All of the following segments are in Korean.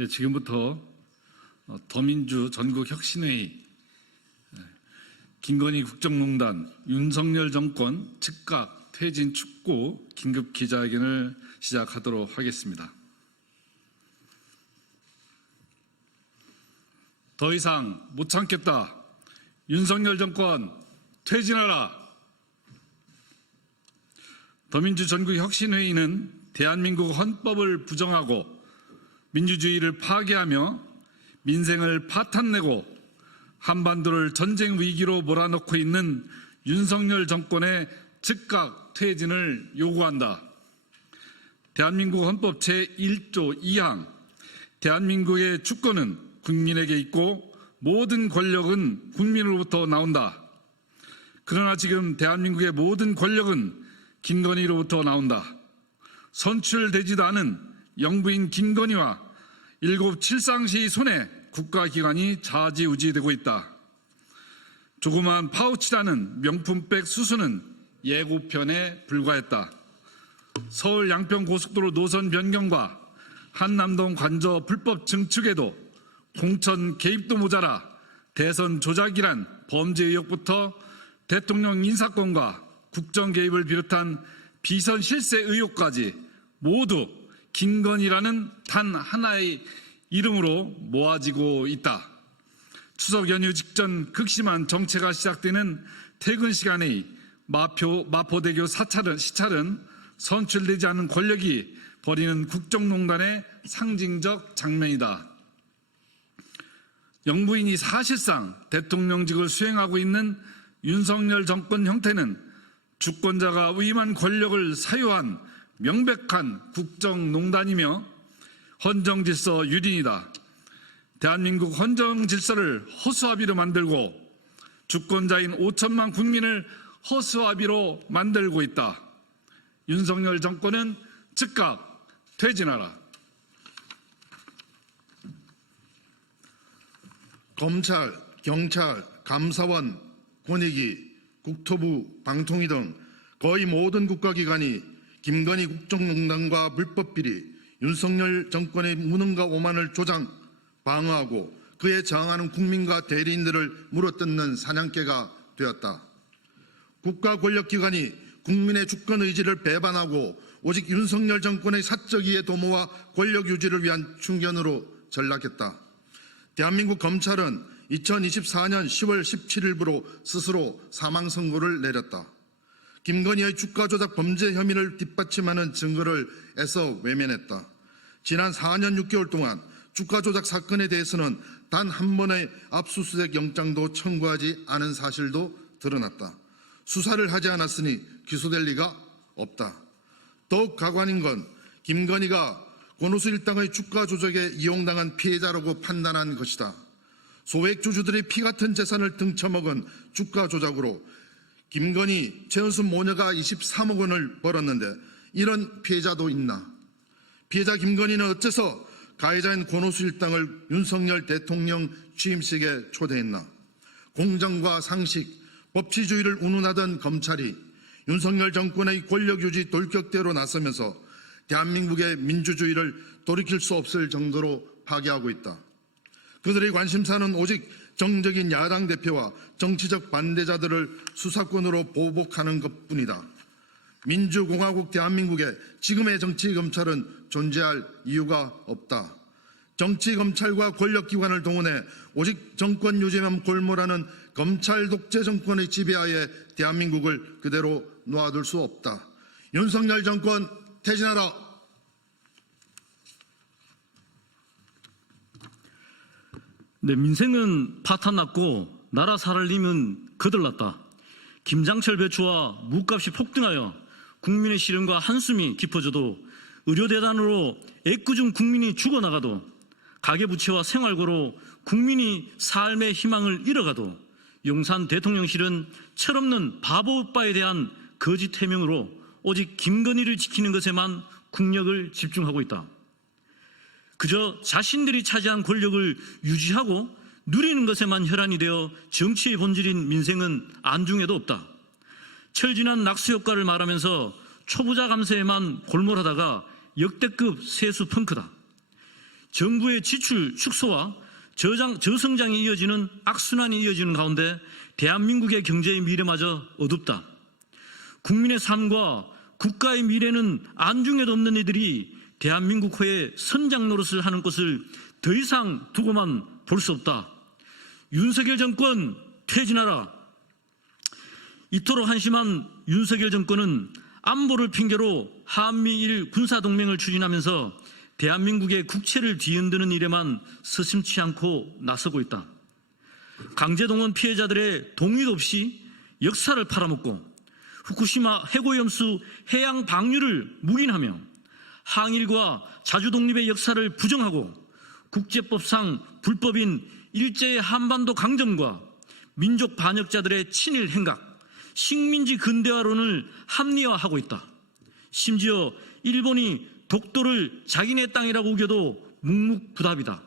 네, 지금부터 더민주 전국혁신회의, 김건희 국정농단, 윤석열 정권 즉각 퇴진 촉구 긴급 기자회견을 시작하도록 하겠습니다. 더 이상 못 참겠다. 윤석열 정권 퇴진하라. 더민주 전국혁신회의는 대한민국 헌법을 부정하고 민주주의를 파괴하며 민생을 파탄내고 한반도를 전쟁 위기로 몰아넣고 있는 윤석열 정권의 즉각 퇴진을 요구한다. 대한민국 헌법 제1조 2항 대한민국의 주권은 국민에게 있고 모든 권력은 국민으로부터 나온다. 그러나 지금 대한민국의 모든 권력은 김건희로부터 나온다. 선출되지도 않은 영부인 김건희와 7.7상시의 손에 국가기관이 좌지우지되고 있다. 조그마한 파우치라는 명품백 수수는 예고편에 불과했다. 서울 양평고속도로 노선 변경과 한남동 관저 불법 증축에도 공천 개입도 모자라 대선 조작이란 범죄 의혹부터 대통령 인사권과 국정 개입을 비롯한 비선 실세 의혹까지 모두 김건희라는 단 하나의 이름으로 모아지고 있다. 추석 연휴 직전 극심한 정체가 시작되는 퇴근 시간의 마포대교 시찰은 선출되지 않은 권력이 벌이는 국정농단의 상징적 장면이다. 영부인이 사실상 대통령직을 수행하고 있는 윤석열 정권 형태는 주권자가 위임한 권력을 사유한 명백한 국정농단이며 헌정질서 유린이다. 대한민국 헌정질서를 허수아비로 만들고 주권자인 5천만 국민을 허수아비로 만들고 있다. 윤석열 정권은 즉각 퇴진하라. 검찰, 경찰, 감사원, 권익위, 국토부, 방통위 등 거의 모든 국가기관이 김건희 국정농단과 불법비리, 윤석열 정권의 무능과 오만을 조장, 방어하고 그에 저항하는 국민과 대리인들을 물어뜯는 사냥개가 되었다. 국가 권력기관이 국민의 주권 의지를 배반하고 오직 윤석열 정권의 사적 이해 도모와 권력 유지를 위한 충견으로 전락했다. 대한민국 검찰은 2024년 10월 17일부로 스스로 사망선고를 내렸다. 김건희의 주가 조작 범죄 혐의를 뒷받침하는 증거를 애써 외면했다. 지난 4년 6개월 동안 주가 조작 사건에 대해서는 단 한 번의 압수수색 영장도 청구하지 않은 사실도 드러났다. 수사를 하지 않았으니 기소될 리가 없다. 더욱 가관인 건 김건희가 권오수 일당의 주가 조작에 이용당한 피해자라고 판단한 것이다. 소액주주들의 피 같은 재산을 등쳐먹은 주가 조작으로 김건희, 최은순 모녀가 23억 원을 벌었는데 이런 피해자도 있나? 피해자 김건희는 어째서 가해자인 권오수 일당을 윤석열 대통령 취임식에 초대했나? 공정과 상식, 법치주의를 운운하던 검찰이 윤석열 정권의 권력유지 돌격대로 나서면서 대한민국의 민주주의를 돌이킬 수 없을 정도로 파괴하고 있다. 그들의 관심사는 오직 정적인 야당 대표와 정치적 반대자들을 수사권으로 보복하는 것뿐이다. 민주공화국 대한민국에 지금의 정치검찰은 존재할 이유가 없다. 정치검찰과 권력기관을 동원해 오직 정권 유지만 골몰하는 검찰 독재 정권의 지배하에 대한민국을 그대로 놓아둘 수 없다. 윤석열 정권 퇴진하라. 네, 민생은 파탄났고 나라 살할 힘은 거들났다. 김장철 배추와 무값이 폭등하여 국민의 시름과 한숨이 깊어져도 의료대란으로 애꿎은 국민이 죽어나가도 가계부채와 생활고로 국민이 삶의 희망을 잃어가도 용산 대통령실은 철없는 바보 오빠에 대한 거짓 해명으로 오직 김건희를 지키는 것에만 국력을 집중하고 있다. 그저 자신들이 차지한 권력을 유지하고 누리는 것에만 혈안이 되어 정치의 본질인 민생은 안중에도 없다. 철진한 낙수 효과를 말하면서 초부자 감세에만 골몰하다가 역대급 세수 펑크다. 정부의 지출 축소와 저성장이 이어지는 악순환이 이어지는 가운데 대한민국의 경제의 미래마저 어둡다. 국민의 삶과 국가의 미래는 안중에도 없는 이들이 대한민국의 선장 노릇을 하는 것을 더 이상 두고만 볼 수 없다. 윤석열 정권 퇴진하라. 이토록 한심한 윤석열 정권은 안보를 핑계로 한미일 군사동맹을 추진하면서 대한민국의 국채를 뒤흔드는 일에만 서슴지 않고 나서고 있다. 강제동원 피해자들의 동의도 없이 역사를 팔아먹고 후쿠시마 해고염수 해양 방류를 묵인하며 항일과 자주독립의 역사를 부정하고 국제법상 불법인 일제의 한반도 강점과 민족 반역자들의 친일 행각, 식민지 근대화론을 합리화하고 있다. 심지어 일본이 독도를 자기네 땅이라고 우겨도 묵묵부답이다.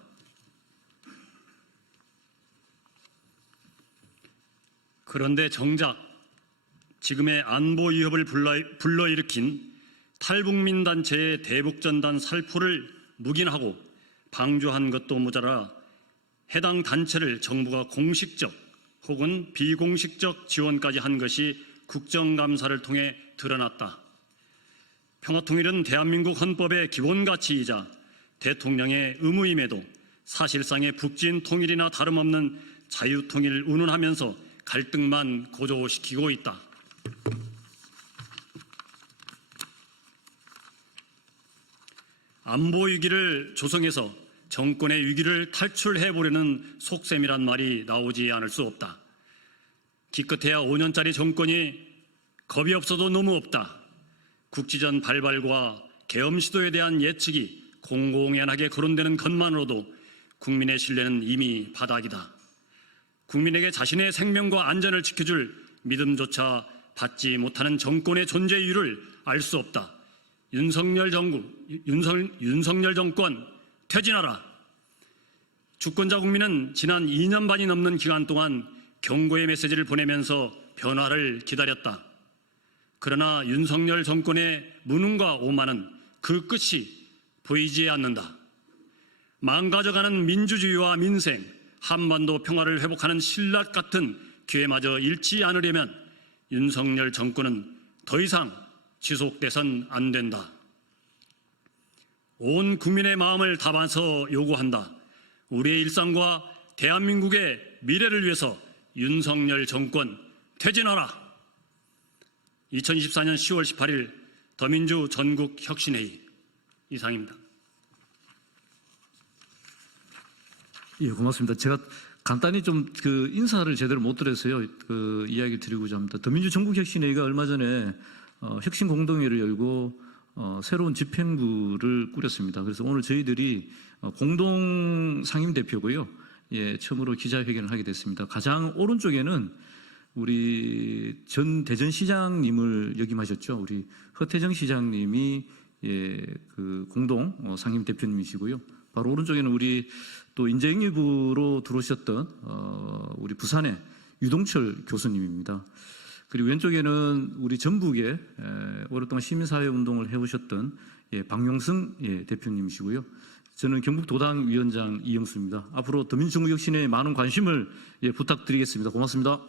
그런데 정작 지금의 안보 위협을 불러일으킨 탈북민 단체의 대북전단 살포를 묵인하고 방조한 것도 모자라 해당 단체를 정부가 공식적 혹은 비공식적 지원까지 한 것이 국정감사를 통해 드러났다. 평화통일은 대한민국 헌법의 기본가치이자 대통령의 의무임에도 사실상의 북진 통일이나 다름없는 자유통일을 운운하면서 갈등만 고조시키고 있다. 안보 위기를 조성해서 정권의 위기를 탈출해보려는 속셈이란 말이 나오지 않을 수 없다. 기껏해야 5년짜리 정권이 겁이 없어도 너무 없다. 국지전 발발과 계엄 시도에 대한 예측이 공공연하게 거론되는 것만으로도 국민의 신뢰는 이미 바닥이다. 국민에게 자신의 생명과 안전을 지켜줄 믿음조차 받지 못하는 정권의 존재 이유를 알 수 없다. 윤석열 정권 퇴진하라. 주권자 국민은 지난 2년 반이 넘는 기간 동안 경고의 메시지를 보내면서 변화를 기다렸다. 그러나 윤석열 정권의 무능과 오만은 그 끝이 보이지 않는다. 망가져가는 민주주의와 민생, 한반도 평화를 회복하는 신라 같은 기회마저 잃지 않으려면 윤석열 정권은 더 이상 지속돼선 안 된다. 온 국민의 마음을 담아서 요구한다. 우리의 일상과 대한민국의 미래를 위해서 윤석열 정권 퇴진하라. 2024년 10월 18일 더민주 전국혁신회의 이상입니다. 예, 고맙습니다. 제가 간단히 좀 그 인사를 제대로 못 드려서요. 그 이야기 드리고자 합니다. 더민주 전국혁신회의가 얼마 전에 혁신공동회를 열고 새로운 집행부를 꾸렸습니다. 그래서 오늘 저희들이 공동 상임대표고요. 예, 처음으로 기자회견을 하게 됐습니다. 가장 오른쪽에는 우리 전 대전시장님을 역임하셨죠. 우리 허태정 시장님이 예, 그 공동 상임대표님이시고요. 바로 오른쪽에는 우리 또 인재영입으로 들어오셨던 우리 부산의 유동철 교수님입니다. 그리고 왼쪽에는 우리 전북에 오랫동안 시민사회 운동을 해오셨던 예, 박용승 예, 대표님이시고요. 저는 경북도당 위원장 이영수입니다. 앞으로 더민주 전국혁신에 많은 관심을 예, 부탁드리겠습니다. 고맙습니다.